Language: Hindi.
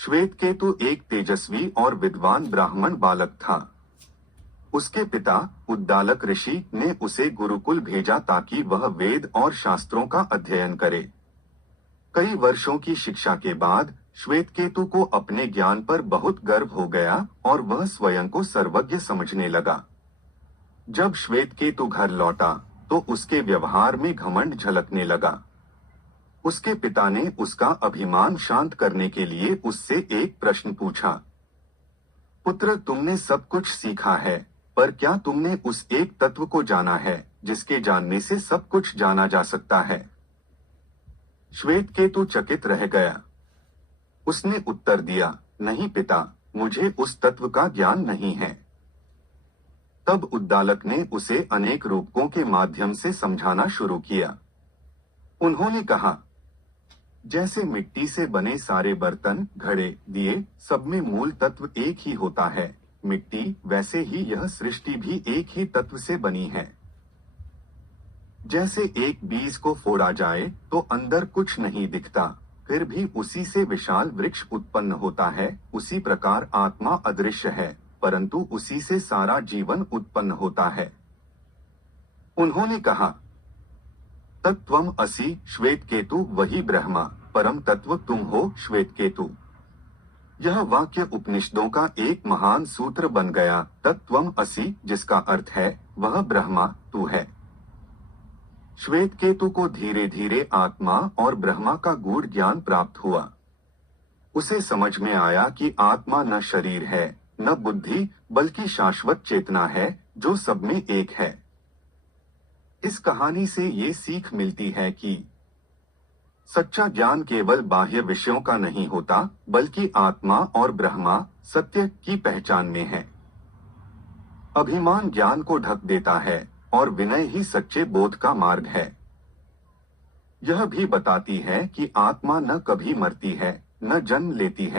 श्वेतकेतु एक तेजस्वी और विद्वान ब्राह्मण बालक था। उसके पिता उद्दालक ऋषि ने उसे गुरुकुल भेजा ताकि वह वेद और शास्त्रों का अध्ययन करे। कई वर्षों की शिक्षा के बाद श्वेतकेतु को अपने ज्ञान पर बहुत गर्व हो गया और वह स्वयं को सर्वज्ञ समझने लगा। जब श्वेतकेतु घर लौटा तो उसके व्यवहार में घमंड झलकने लगा। उसके पिता ने उसका अभिमान शांत करने के लिए उससे एक प्रश्न पूछा। पुत्र, तुमने सब कुछ सीखा है, पर क्या तुमने उस एक तत्व को जाना है जिसके जानने से सब कुछ जाना जा सकता है? श्वेतकेतु चकित रह गया। उसने उत्तर दिया, नहीं पिता, मुझे उस तत्व का ज्ञान नहीं है। तब उद्दालक ने उसे अनेक रूपकों के माध्यम से समझाना शुरू किया। उन्होंने कहा, जैसे मिट्टी से बने सारे बर्तन, घड़े, दिए, सब में मूल तत्व एक ही होता है, मिट्टी, वैसे ही यह सृष्टि भी एक ही तत्व से बनी है। जैसे एक बीज को फोड़ा जाए तो अंदर कुछ नहीं दिखता, फिर भी उसी से विशाल वृक्ष उत्पन्न होता है, उसी प्रकार आत्मा अदृश्य है, परंतु उसी से सारा जीवन उत्पन्न होता है। उन्होंने कहा, तत्त्वम् असि श्वेतकेतु, वही ब्रह्मा, परम तत्व तुम हो श्वेतकेतु। यह वाक्य उपनिषदों का एक महान सूत्र बन गया। तत्त्वम् असि, जिसका अर्थ है वह ब्रह्मा तू है। श्वेतकेतु को धीरे धीरे आत्मा और ब्रह्मा का गूढ़ ज्ञान प्राप्त हुआ। उसे समझ में आया कि आत्मा न शरीर है, न बुद्धि, बल्कि शाश्वत चेतना है जो सब में एक है। इस कहानी से ये सीख मिलती है कि सच्चा ज्ञान केवल बाह्य विषयों का नहीं होता, बल्कि आत्मा और ब्रह्मा, सत्य की पहचान में है। अभिमान ज्ञान को ढक देता है और विनय ही सच्चे बोध का मार्ग है। यह भी बताती है कि आत्मा न कभी मरती है, न जन्म लेती है।